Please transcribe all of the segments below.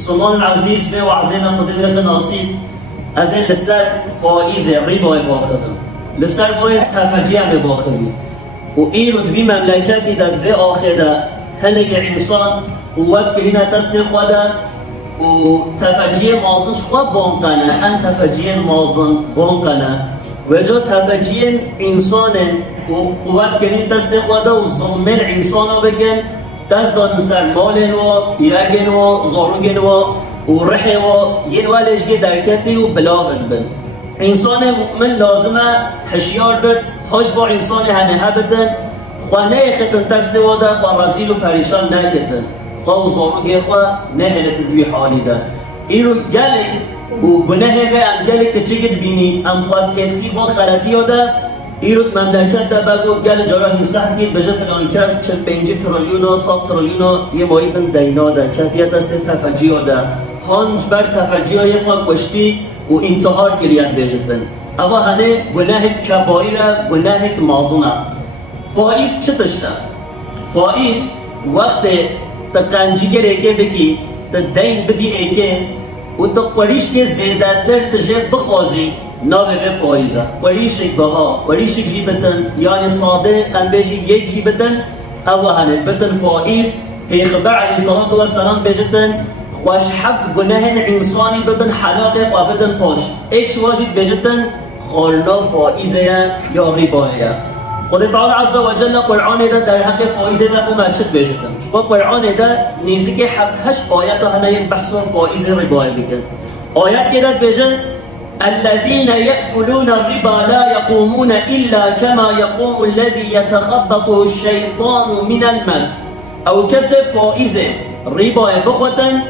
مسلمان عزیز به وعزین خود بخن ناصیب از این لسر فائز ریبای باخدم لسر باید تفجیه باخدی و این رو دوی مملکت دیدد دوی آخده هنگ انسان قوت کرینه دست خوده و تفجیه مازنش خواه بانقنه ان تفجیه مازن بانقنه و جا تفجیه انسان و قوت کرین دست خوده و ظلمن انسان ها بگن دست دادن سر مالن و ایرگن و زاروگن و رحه و ین والشگی درکت بی و بلاغت بن انسان مؤمن لازمه هشیار بد خوش با انسان هنه بدن خواه خطن دست واده خواه رزیل و پریشان نگدن خواه زاروگی خواه نهلت دوی حالی ده این رو گلک و گناه غی ام گلک که چگید بینی ام خواه اتخی خواه خلطی ده این رو مملکت ده بگو گل جارا هنسحت گید بجه فلان کس 45 تریلیون و 100 تریلیون یه مایی بن دینا ده کتیت دست تفجیه ده هانش بر تفجیه های خواه گشتی و انتحار گریت بجدن اما هنه گناه کبایره گناه مازنه فائز چه تشته؟ فائز وقت تا قنجیگر ایکه بکی تا دین بدی ایکه و تا قریش که زیده تر تجه بخوازی ناوه فائزه قریش ایک بها قریش ایک جی بتن یعنی ساده انبیجی یک جی بتن او هنه بتن فائز پیغمبر علیه الصلاة والسلام بجتن خوش حفت گناه انسانی ببن حلاقه و بتن پاش ایک شواجید بجتن خالنا فائزه یا ریبایه خود تعالی عز و جل قرآن ده در حق فائزه ده اومد چت بجتن شما قرآن ده نیزی که 7-8 آیت هنه یک بحث فائزه ربای بکن آیت که ده بجن الذين يأكلون الربا لا يقومون إلا كما يقوم الذي يتخبطه الشيطان من المس او کس فائزه ربای بخوتن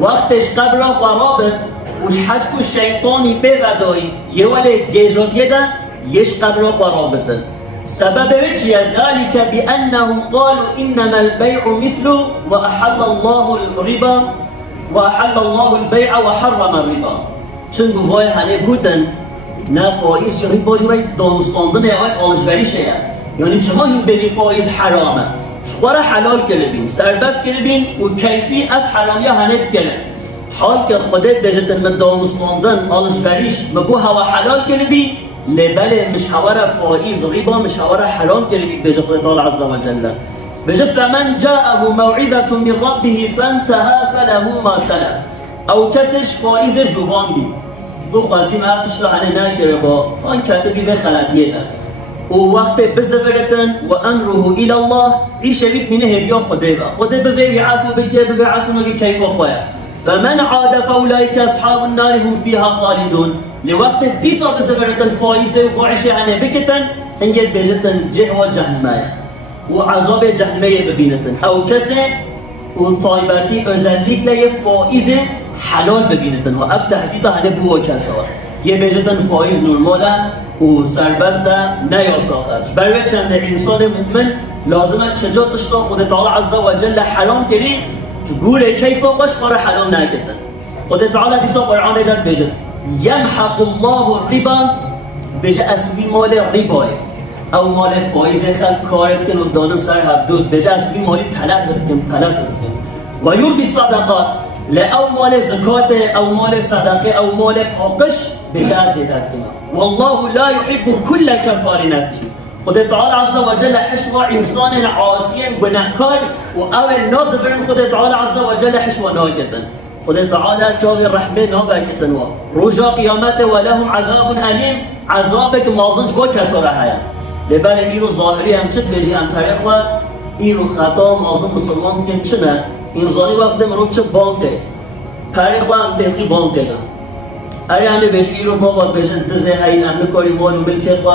وقتش قبر خرابت وش حجکو شیطانی بودایی یه ولی گیجاتی ده یش قبر خرابتن سبب چیه؟ ذلك بأنهم قالوا إنما البيع مثل وأحل الله الربا وأحل الله البيع وحرم الربا چون گوهای هنه بودن نه فائز ربا جوری دانستاندن اول آلشوریشه یعنی چما این بجی فائز حرامه شخوار حلال کردین سربست کردین و کیفی اف حرامی هنه کردن حال که خودت بجتن من دانستاندن آلشوریش مگو هوا حلال کردی لبل مشاور فائز ربا مشاور حرام كلمة بجه الله عز وجل بجه فمن جاءه موعظة من ربه فانتهى فله ما سلف او كسش فائز جوان بي بو خواستیم عقدش را هنه نکره با آن کتبی به خلقیه ده و وقت بزفرتن و امره الى الله ایشه بید منه هفیا خوده با خوده بوی عفو بکه بوی عفو نگه کیف خواه فمن عاد فاولئك اصحاب النار هم فيها خالدون لوقت دیسا بزفرتن فائزه و فاعشه هنه بکتن هنگه بجتن جه و جهنمه و عذاب جهنمه ببینتن او کسی و طایبتی ازلیک لیه فائزه حلال ببینتن و اف تهدید هنه بو کسا یه بجتن فائز نرماله و سربسته نیاساخد برای چند انسان مؤمن لازمه چجاتش را خود تعالی عز و جل حرام کری گوره کیف باش قرار حرام نکردن خود تعالی دیسا قرآن داد بجد یمحق الله الربا بجه اسوی مال ربای او مال فائز خلق کارت کن و دانه سر هفدود بجه اسوی مالی تلفت کن و یربی الصدقات لأو مال زکات او مال صدقه او مال پاقش بجه زیدت کن والله لا يحب كل كفار نفی خود تعالی عز و جل حشوه انسان عاصی گناهکار و اول نازبرن خود تعالی عز و جل حشوه ناگدن خود تعالی جاوی رحمه ناگدن و رجا قیامت و لهم عذاب علیم عذاب که مازنش با کساره هیا لبن اینو ظاهری هم چه تجی هم طریق و اینو خطا مازن مسلمان کن چنه این ظاهری وقت مروف چه بانکه طریق و هم تخی بانکه گم اری همه بیش اینو بابا بیشن دزه هین هم نکاری مال و ملکه و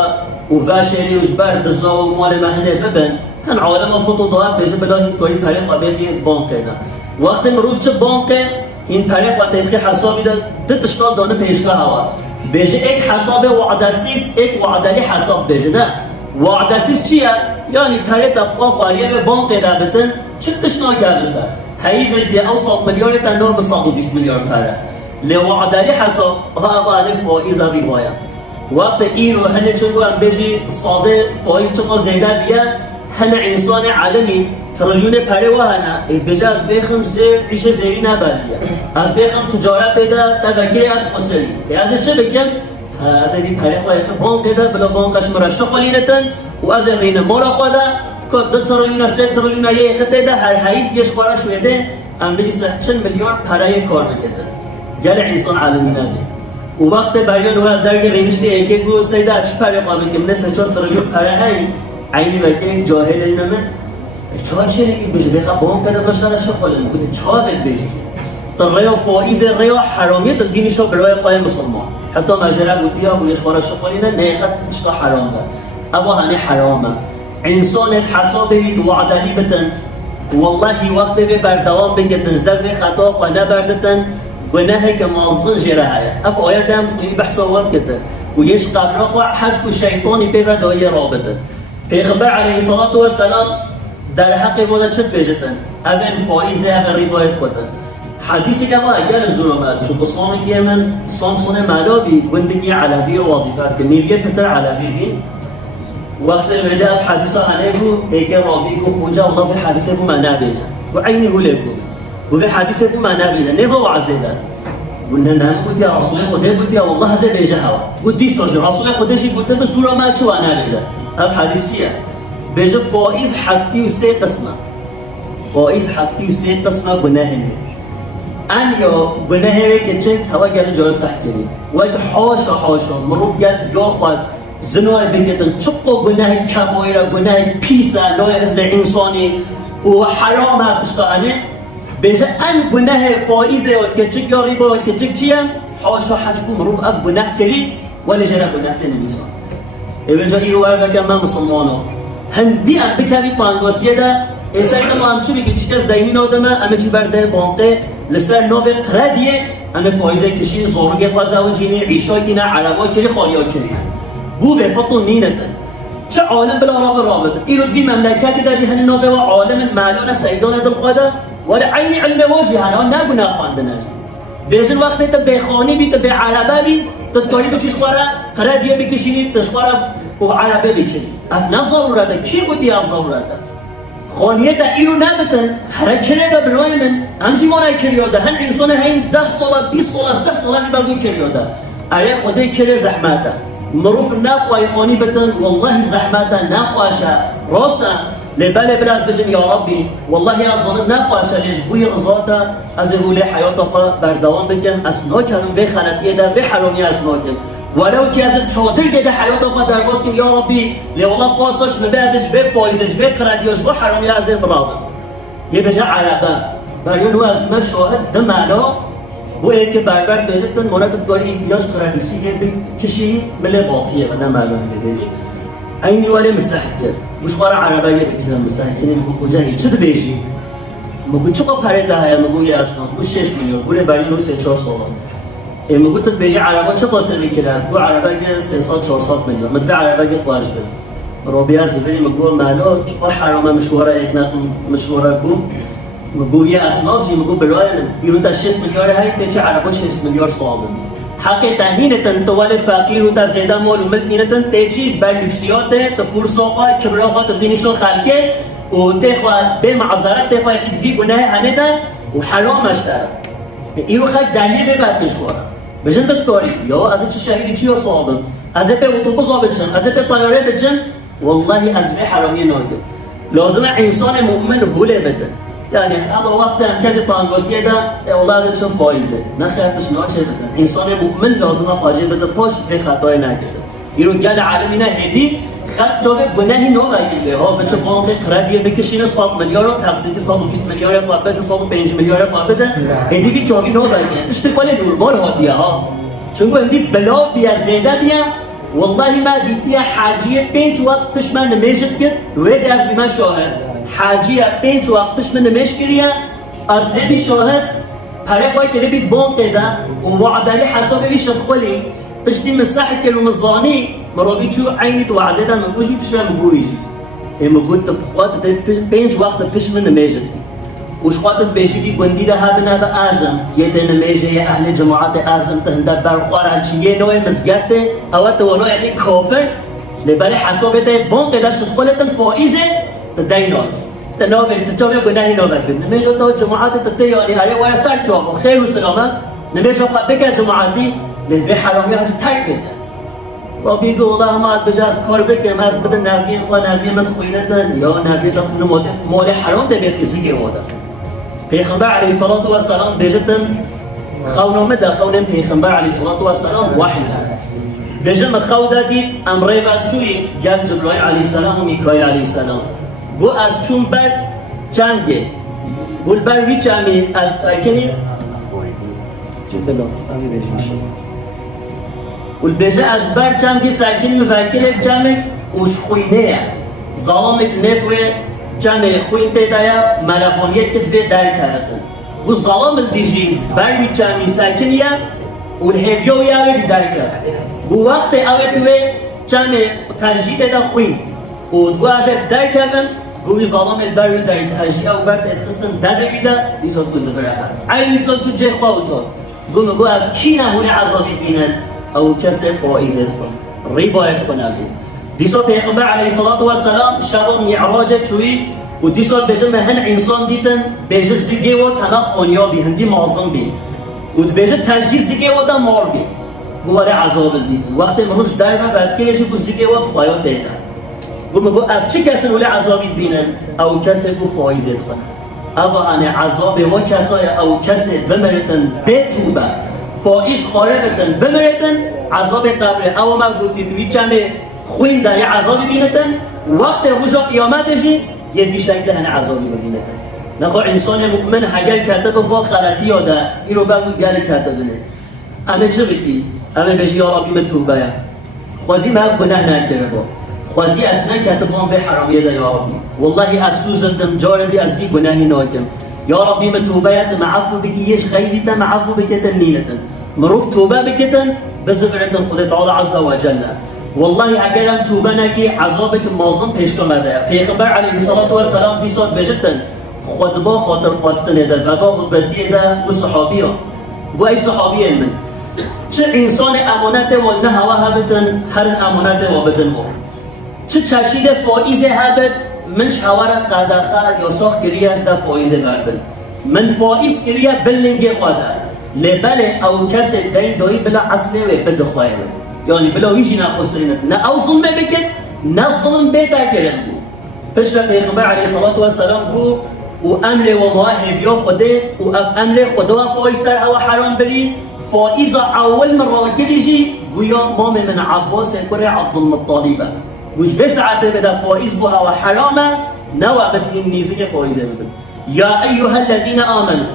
واشری وجبر دزا و مال مهنه ببن هن عالم فوتو داد بیشه بلاهی کاری طریق و بیخی بانکه گم وقت مروف چه بانکه این طریق و تدخی حسابی ده تشتال دانه پیشگاه هوا بیشه ایک حساب وعدسیس ایک وعدلی حساب بیشه نه وعدسیس چیه؟ یعنی طریق تبخواه خواهیه به بانکه ده بتن چه تشنا کرده سر؟ هایی دی او 100 میلیار تنها به 120 میلیار پره لوعدلی حساب ها غالب فائز ربایا وقت این رو هنه چون هم بجی ساده فائز چون زیده بیا هنه انسان عالمی تریلیون پره و هنه بجه از بخم زیر عیش زیری نبردیه از بخم تجارت بده توکلی از خسری از چه بگم از این پره خواهی بانک ده بلا بانکش مرشو خالینتن و از این مورا خواهده که 2 تریلیون 3 تریلیون یه خطه ده هر حیف یش خورش ویده ام بجی 100 میلیارد پره کار نکده گل انسان عالمی نده و وقت بیان و درگ رینشتی ایکی گو سیده اچش پره خواهده که من 3-4 تریلیون پره هایی عینی وکی جاهل نمه چهار چه نگی بجه بخواه بانک ده بشتر شو خالم بوده چهار بجه تا ریا فائز ریا حرامیت دینشو برای خواهی مسلمان حتی مجره بودی ها بولیش خورش خالینه نیخد اشتا حرام ده اما هنه حرامه انسان حساب بید وعدلی بتن والله وقت به بردوام بگتن زدر به خطا خواه نبردتن گناه که معظم جره های اف آیت هم تخونی بحثاوات کتن و یش قبل خواه حج که شیطانی به دایی رابطن پیغمبر علیه الصلاة والسلام در حق بوده چه بجتن اول فائزه اول روایت خودن حدیثی که ما اگر زلمت چون بسلامی که من سامسون ملابی گندگی علوی و وظیفت که نیویه پتر علوی بین وقت الوده اف حدیثا هنه بو ایگه راوی گو خونجا الله في حدیثه بو منع بیجن و عینی هوله بو و في حدیثه بو منع بیجن نگو وعزیدن قلنا نعم قلت يا رسول الله خده قلت يا والله هذا بيجه هوا قلت دي سوجه رسول الله خده شي قلت بسورة ما شو أنا بيجه هذا حديث شيء بيجه فائز حفتي وسي قسمة فائز حفتي وسي قسمة بناهن أن يا بناهن كتشك هوا قال جالس صح كذي وقت حاشا مروف قال ياخذ زنوي بكتن شقو بناه كبايرة بناه بيسا لا يزل إنساني وحرام هتشتغله بيجه أن بناه فائزه وكتشك يا ريبا وكتشك شيء حاشا حجكم مروف أف بناه كلي ولا جرى بناه تنميسان بيجه إيوه كمان مسلمانه هندي أم بكابي بانغوسيه ده إسرائيل ما هم چی چیز دینی نادمه اما چی برده بانقه لسر نو قردیه اما فائزه کشی زورگه خوازه و جینی عیشا کینه عربا کلی خالیا کلی بو وفاتو نینتن چه عالم بلا رابطه ایرود فی مملکتی در جهن نوه و عالم معلون سیدان دل خواده ولی عین علم واجه هنها نگونه خوانده نجم بیشن وقتی تا بخانی بی تا به عربه بی تدکاری بچیش خواره قردیه بکشینی تشخواره و عربه بکنی اف نه ضرورته کی گوتی اف ضرورته خانیه تا ایرو نبتن حرکه دا بروی من همچی مانه کریاده هن انسان هین 10 ساله 20 ساله 30 ساله جی برگو کریاده اره خوده کری زحمته مروف نخواهی خانی بتن والله زحمته نخواهشه راسته لباله بلاز بجن یا ربی والله یا ظالم نخواهشه لیش بوی رضاته از رولی حیات خواه بردوام بکن اسنا کنم به خنفیه ده به حرامی اسنا کن ولو که از چادر دیده حیات آقا در باز کن یا ربی لی والله قاساش نبه ازش به فایزش به قردیاش به حرامی از این برابر یه بجه عربه بریانو از من شاهد ده معنا و ایک بربر بجتن مونت داری احتیاج قردیسی که کشی مله باطیه و نه معلوم بدهی اینی ولی مسحکه بشوار عربه یه بکنم مسحکنی مگو کجایی چه ده بیشی مگو چقا پریده های مگو یه اسناد مگو 6 میلیون بوله برای نو 3-4 ساله مگو تو بیشی عربه چه قاسر میکنن مگو عربه که 300-400 میلیون مدوی عربه که خواهش بده رابعه زفری مگو معنا چقا حرامه مشواره ایک نقل مشواره کن مگو یه اسناد جی مگو برای ایرون تا 6 میلیارد های تیچه عربه 6 میلیارد سوال حق تنینتن طوال فقیر و تا زیده مال و مزنینتن تیچیش بر لکسیات تفور ساقا کبراقا تبدینشون خلقه و تخواه به معذرت تخواه خدفی گناه هنه ده و حرامش ده ایرو خلق دلیه ببرد کشواره بجن تدکاری یا از چه شهیدی چی ها صحابه از به اتوبوس ها بچن از به طیاره بچن والله از به حرامی ناده لازم انسان مؤمن هوله بده يعني اما وقت هم كانت طانغوسيه ده والله از چه فایزه نه خیرتش نه چه بده انسان مؤمن لازم خواجه بده پاش به خطای نکرده اینو گل عالمی نه هدی خط جواب گناهی نو نگیره ها بچه بانک قردیه بکشینه 100 میلیارد رو تقسیم 120 میلیارد قابل 105 میلیارد قابل هدی که جوابی نو نگیره تشتکل نورمال هادیه ها چون گفتی بلا بیا زیاده بیا والله ما دیدی حاجی 5 وقت پیش من نمیشد کرد روی از بی من شاهد حاجی 5 وقت پیش من نمیشکریه از همی شاهد پره خواهی که بید بانک ده و وعدالی حسابی بیشت خلی پشتی مساحی که رو مزانی مرابی چو عینی و عزیده مگوشی پیش من مگویشی مگود تبخواد ده 5 وقت پیش من نمیشد وش خاطر بيجي في بنديده هابنا بأعظم يدنا ميجي أهل جماعات أعظم تهندا برخوار هالشيء نوع مسجته أو تونو أخي كافر لبالي حسابته بانك داشت خلت الفائزة تدينار تنها بيجت تجاوب گناهی نوکن نمیشه تا جماعت تتیانی هایی وای سر جواب خیر و سلامت نمیشه خود بگه جماعتی به حرامی هاش ترک بده و بیگه الله ما بجاز کار بکنم از بده نفی خود نفی مت خوینتن یا نفی تا خونه مال حرام ده بخیزی که واده پیغمبر علیه الصلاة والسلام بجتن خونم ده خونم پیغمبر علیه الصلاة والسلام وحی بجم خود دید امره و چوی گل جبرائیل علیه السلام و میکائیل علیه السلام گو از چون بر جنگه گل بر وی جمعی از ساکنی گل بجه از بر جمعی ساکنی مفکر جمع اوش خوینه ظالمت نفوه جمع خوین پیدایا ملفانیت کتفه در کردن گو ظالم دیجی بر وی جمعی ساکنیه اون هفیوی آوی در کرد گو وقت آوی توی جمع تجدید دا خوین و گو از در کردن گوی ظالم البروی در تجیه و برد از قسم داده بیده دیساد گو زبره هم این دیساد تو جه خواهو تا گو از کی نهونه عذابی بینن او کسی فائزت کن ریبایت کنه دیساد پیغمبر علیه الصلاة والسلام شب معراج چوی و دیساد بجه مهن انسان دیدن بجه زیگه و تنها خونیا بی هندی معظم بی و بجه تجیه زیگه و دا مار بی گو عذاب دید وقت مروش در و بعد کلیشی گو زیگه و خواهیات دیدن گو اف چه کسی ولی عذابی بینن او کسی گو فایزت کنن او هنه عذاب و کسای او کسی بمرتن بتوبه فایز خاربتن بمرتن عذاب قبره او ما گوتی توی جمع خوین ده یه عذابی بینتن وقت رجا قیامتشی یه فی شکل هنه عذابی بینتن نخو انسان مؤمن هگر کرده بفا خلطی یاده این رو بگو گره کرده دونه امه چه بکی؟ امه بجی یا ربی متوبه خوازی مهم گناه نکره با خوازی اصلا کتبان به حرامیه ده یا ربی والله اسوزندم جاردی از بی گناهی ناکم یا ربی متوبه معفو بکی یش خیلیتا معفو بکتن نینتن مروف توبه بکتن بزبرتن خود تعالی عز و جل والله اگرم توبه نکی عذابک مازم پیش کمده پیغمبر علیه الصلاة والسلام دیساد بجتن خود با خاطر خواستنه ده وگاه خود بسیه ده و صحابی ها و ای صحابی من چه انسان امانت و نه هوا هبتن هر امانت و بدن مور چه چشید فائز هبت من شوار قدخه یا ساخ گریه از ده فائز بردن من فائز گریه بلنگی خواده لبله او کس دین دایی بلا اصله و بده خواهی یعنی بلا هیچی نخسترینت نه او ظلمه بکن نه ظلم بیتا کرن پشت پیغمبر علیه الصلاة والسلام گو و امر و مواهب یا خوده و اف امر خدا فائز سر هوا حرام بری فائز اول من راکلیجی گویا مام من عباس کره عبدالمطالبه گوش بسعت بده فائز بها و حرامه نوع بتهین نیزی فائزه بده یا ایها الذین آمنوا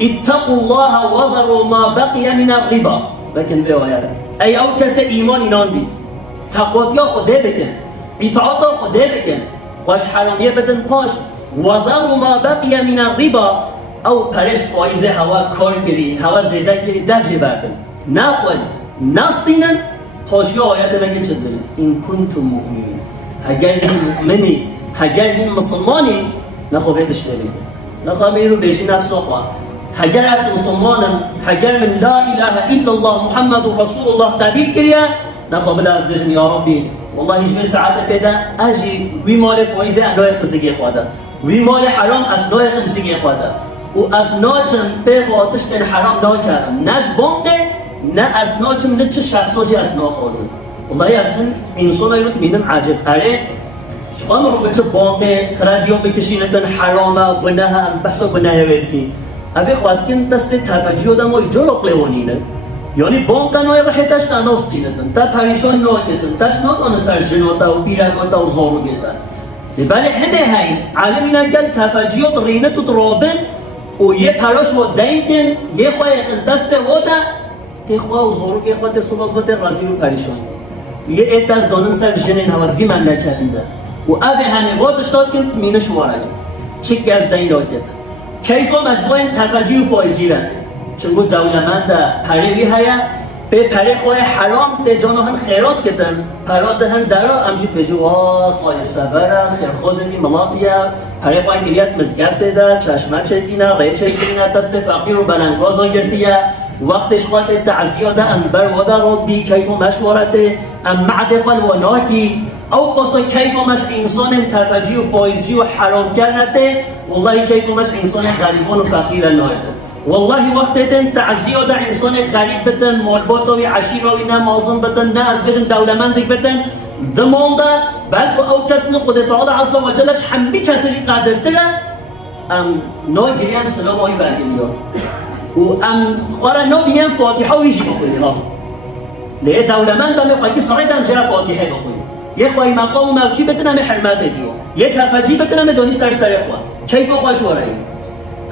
اتقوا الله وذروا ما بقي من الربا بکن به آیت ای او کس ایمان اینان دی تقوات یا خوده بکن اطاعت خوده بکن خوش حرامیه بدن پاش وذروا ما بقي من الربا او پرش فائزه هوا کار کری هوا زیده کری دفجه بردن نخواد نستینن پاشی آیت بگه چه بگه این کنتم مؤمنین اگر این مؤمنی اگر این مسلمانی نخواهدش بگه نخواهم این رو بیشی نفس خواه اگر از مسلمانم اگر من لا اله الا الله محمد رسول الله قبیل کریه نخواهم بلا از بجن یا ربی والله هیچ به ساعت پیدا اجی وی مال فائزه انای خزگی خواده وی مال حرام از نای خمسگی خواده و از ناچم به واتش کن حرام ناکردم نش بانقه نه از ناچم نه چه شخصاجی از ناخوازم والله اصلا انسان هایی رو میدم عجب اره شما رو به چه بانقه خردیان بکشیندن حرامه گناه هم بحثا گناه بیدکی اوی خواهد کن دست تفجیه آدم های جا رقلوانینه یعنی بانقه نای رحیتش تناستینتن تا پریشان ناکتن دست ناکانه سر جناتا و بیرگاتا و زارو گیتن بله هنه هین علمی نگل تفجیات رینه تو رابن و یه پراش و دینکن یه خواه اخل دست وادا که خواه و زارو که خواه دست نازبت رازی رو پریشان یه ایت از دانن سر جنین هوادوی مملکت دیده و اوه هنه وادش داد کن مینش وارد چک از دین را گده کیفا مجموعه تفجی و فائزی رنده چنگو دولمنده پریوی هیا به پری خواه حرام ده جانوهن خیرات کتن پرات دهن درا امشید بجو خواهی سفره خیرخوزنی ملاقیه پری خواه کلیت مزگب ده چشمت چکینه غیر چکینه دست فقیر و بلنگاز ها گردیه وقتش وقت تعزیه ده ام برواده ربی کیف و مشورته ام معدقا و ناکی او قصه کیف و مش انسان تفجی و فایزجی و حرام کرده والله کیف و مش انسان غریبان و فقیر نایده والله وقت دن تعزیه ده انسان غریب بدن مالباتا و عشیره و نمازن بدن نه از بجن دولمندک بدن دمانده بلکه او کسن خود تعالی عز و جلش حمی کسی قدر داره ام ناگیری هم سلام آی وگلیا و ام خواره نبینیم فاتحه و ایجی بخونی ها لیه دولمند هم خواهی که ساعت هم جرا فاتحه بخونی یه خواهی مقام و موکی بتنم حرمت دیو یه تفجی بتنم دانی سر خواه کیف و خواهش واره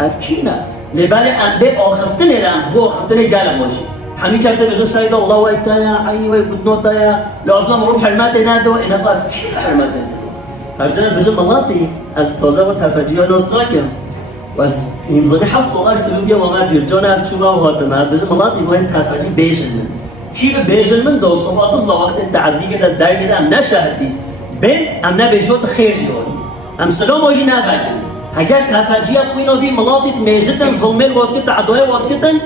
اف کی نه لباله ام به آخفته نرم بو آخفته نگلم باشی همین کسی بجن سایده الله و ایتایا عینی و ایبودنو تایا لازم مروف حرمت ندو اینا خواهد کی حرمت ندو هر جانب بجن ملاتی از تازه و تفجی ها ناس ناکم و از اینزانی 7 سال سلوکی واقعا دیرجان از چوبه و هاتمه بجن ملاتی و این تفجی بیشن من کی به بیشن من دو صفات از وقت تعذیه که درگیده ام نشهدی بین ام نبیجوت خیر جیاری ام سلام آجی نبکن اگر تفجیه خویناوی ملاتیت میجدن ظلمه وقت که تعدای وقت کتن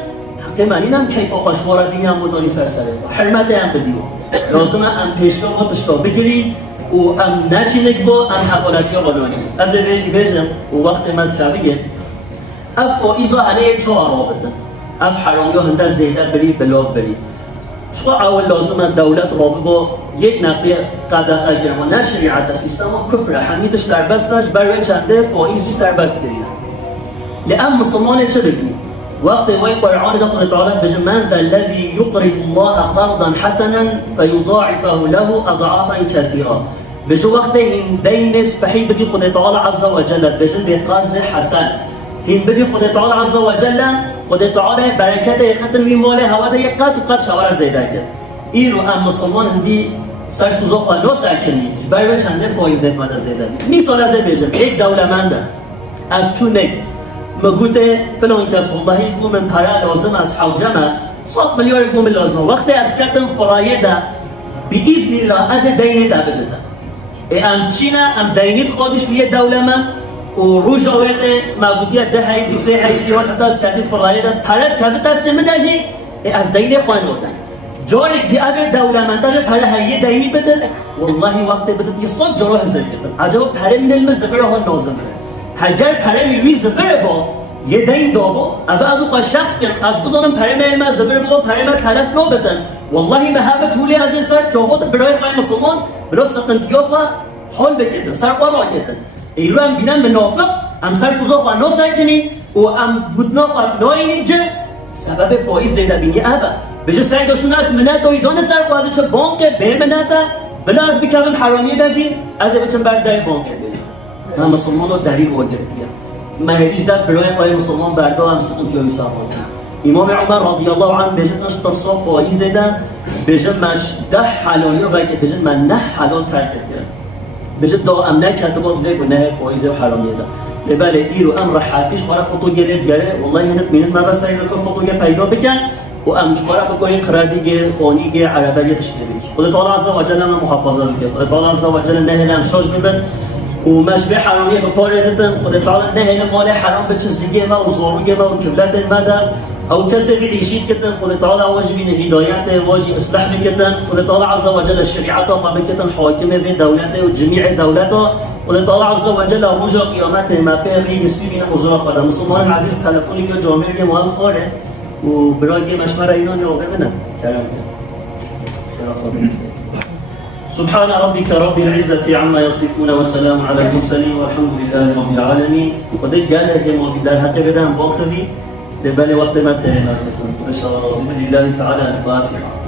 حقی معنی نم کیف خوشوارا بینی هم مداری سرسره حرمت هم بدیو لازم ام پیشگاه خودشتا بگیری و ام نچینک و ام حقالتی ها قلونی از ویشی بیشم و وقت من خویه اف فائیزا علیه 4 رابطن اف حرامی ها هنده زیده بری بلاغ بری شما اول لازم دولت رابطه با یک نقلی قدخه گرم و نه شریعت است اسلام و کفره حمیدش سربستش برای چنده فائیزی سربست گرینه لأم مسلمان چه بگی؟ وقت وای قرآن داخل تعالی بجه من ذا الذي يقرض الله قرضا حسنا فيضاعفه له اضعافا كثيرا بجه وقت این دین صحیح بدی خود تعالی عز و جل بجه به قرض حسن این بدی خود تعالی عز و جل خود تعالی برکت ختم می مال هوا ده یک قد شوار زیده کرد این رو ام مسلمان هندی سر سوزا خالو سرکنی برای چنده فایز نکمده زیده مثال از بجه یک دولمنده از چونک مگوده فلان کس والله بوم من پره لازم از حوجمه 100 میلیارد بوم لازمه وقتی از کتن فرایده به ایزن الله از دینی ده بده ام چینه ام دینیت خودش لیه دولمه و روش آویده مگودیه ده هایی دو سه هایی دیوان حتی از کتن فرایده پرد کفت دست مدجی از دینی خوانوده جالک دی اگر دولمنده به پره هایی دینی بده والله وقتی بده دیگه 100 جرا هزار بده عجب پره من المزفره ها نازمه اگر پره میلوی زفر با یه دین دابا اول از او شخص کن از بزنم پره میل از زفر با پره میل طرف نو بدن والله به همه طولی از این سر جاهات برای خواهی مسلمان برای سقنتیات و حال بکردن سر خواه را کردن ایرو هم بینن منافق هم سر سوزا خواه نو سکنی و هم گودنا خواه ناینی جه سبب فایز زیده بینی اول بجه سعی داشون از منت دایدان سر خواه چه بانکه به منته بلا از بکرم حرامیه داشی از بچن بردای بانکه من مسلمان رو دلیل وگرد بیم من هیچ داد برای خواهی مسلمان بردا هم سقوط یا ایسا امام عمر رضی الله عنه بجد نش ترسا فایزه دن بجد مش 10 حلالی رو وگه بجد من 9 حلال ترک کرد بجد دا ام نکرده بود وگه نه فایزه و حرامیه دن بله ایرو امر حقیش قرار فوتو گرید گره والله هنت مینت من بسایی که فوتو پیدا بکن و ام قرار بکنی قرادیگه خونیگه عربیه تشکیل بدی خدا تعالی عز و جل محافظه میکنه خدا تعالی عز و جل نه هم شاج میبد و مشبه حرامی خطار زدن خود تعالی نه مال حرام به چیزی ما و زوروی ما و کفلت مدر او کسی که دیشید کردن خود تعالی واجبین هدایت واجب اصلاح میکردن خود تعالی عز و جل شریعت ها میکردن حاکم به دولت و جمیع دولت ها خود تعالی عز و جل روز قیامت ما پیغمبر اسمی بین حضور خدا مسلمان عزیز تلفنی که جامعه که مال خوره و برای مشمر ایران یا ببینن کلام سبحان ربك رب العزة عما يصفون وسلام على المرسلين والحمد لله رب العالمين وده قاله ما در حقیقت هم باخذی لبني وقت ما تهينا ان شاء الله لله تعالى الفاتحة